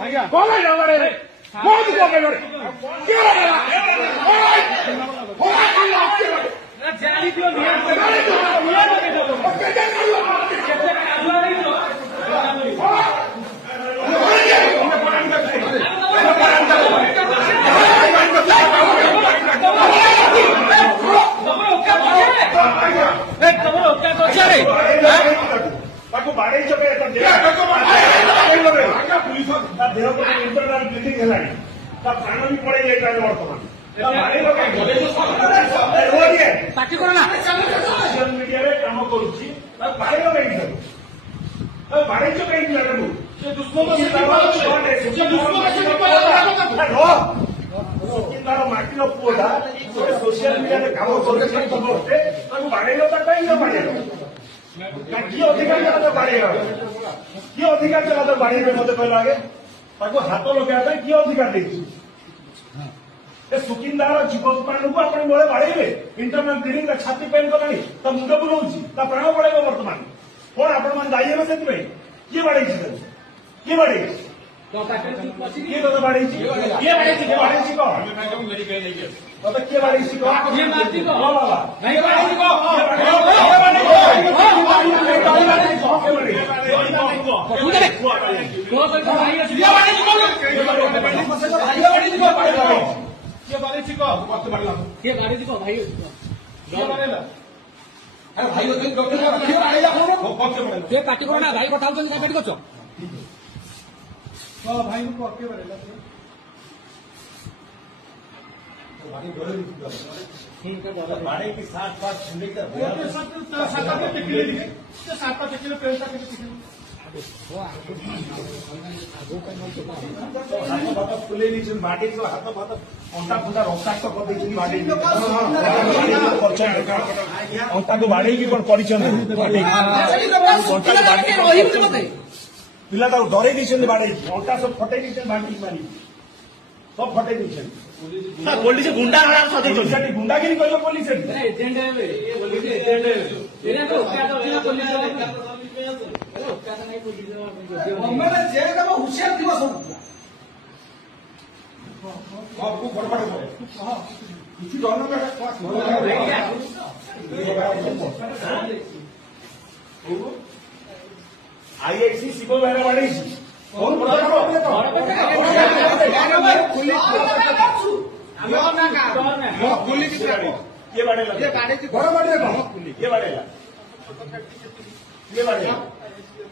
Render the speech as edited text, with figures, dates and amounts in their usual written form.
ଆଜ୍ଞା କଣ ବାଡେଇଲେ କୋଉଠି ପକେଇଲେ କିଏ ତାକୁ ବାଡେଇ ଦେହ ଇଣ୍ଟରନାଲ ବ୍ଲିଡିଂ ହେଲାଣି ତା ପ୍ରାଣ ବି ପଳେଇ ଯାଇଥାଏ ବର୍ତ୍ତମାନ ସୋସିଆଲ ମିଡିଆରେ କାମ କରୁଛି ତାକୁ ବାଡେଇଲ କାହିଁକି ତାକୁ ବାଡେଇଛ କାହିଁକି ମ୍ୟାଡାମ ତାର ମାଟିର ପୁଅଟା ସୋସିଆଲ ମିଡିଆରେ କାମ କରୁଛି ତାକୁ ବାଡେଇଲ ତା କାହିଁକି ବାଡେଇଲ କିଏ ଅଧିକାର ଦେଲା ତ ବାଡେଇବା କିଏ ଅଧିକାର ଦେଲା ତ ବାଡେଇବେ ମତେ କହିଲା ଆଗେ ତାକୁ ହାତ ଲଗେଇବା ପାଇଁ କିଏ ଅଧିକାର ଦେଇଛି ସୁକିନ୍ଦାର ଯୁବକମାନଙ୍କୁ ଆପଣ ବଳେ ବାଡେଇବେ ଇଣ୍ଟରନାଲ ବ୍ଲିଡିଂ ତା ଛାତି ପେନ୍ କଲାଣି ତା ମୁଣ୍ଡ ବୁଲଉଛି ତା ପ୍ରାଣ ପଳେଇବ ବର୍ତ୍ତମାନ କଣ ଆପଣ ମାନେ ଦାୟୀ ହେବେ ସେଥିପାଇଁ କିଏ ବାଡେଇଛି ତାକୁ କିଏ ବାଡେଇଛି କିଏ ତତେ ବାଡେଇଛି କିଏ ବାଡେଇଛି କିଏ ବାଡେଇଛି କହ ତତେ କିଏ ବାଡେଇଛି କହ ପାଟି କର ନା ଭାଇ କଥା ହଉଛନ୍ତି ପାଟି କରୁଛ ଭାଇ ବାଡେଇକି ସାତ ପାଠ ହାତ ଭାତ ଫୁଲେଇ ଦେଇଛନ୍ତି ବାଡେଇ ହାତ ଭାତ ଅଣ୍ଟା ଫଣ୍ଟା ରକ୍ତାକ୍ତ କରିଦେଇଛନ୍ତି ବାଡେଇ ଅଣ୍ଟାକୁ ବାଡେଇକି କଣ କରିଛନ୍ତି ପିଲା ତାକୁ ଡରେଇ ଦେଇଛନ୍ତି ବାଡେଇକି ଅଣ୍ଟା ସବୁ ଫଟେଇ ଦେଇଛନ୍ତି ବାଡେଇକି ମାରି ସବୁ ଫଟେଇ ଦେଇଛନ୍ତି ପୋଲିସ ଗୁଣ୍ଡା ସଜେଇଛନ୍ତି ଗୁଣ୍ଡାଗିରି କହିବ ପୋଲିସ ହୁସିଆର ଥିବ ସବୁ କିଛି ଡର ଆଇଆଇସି ଶିବ ଭାଇର ବାଡେଇଛି କିଏ ବାଡେଇଲା କିଏ ବାଡେଇଲା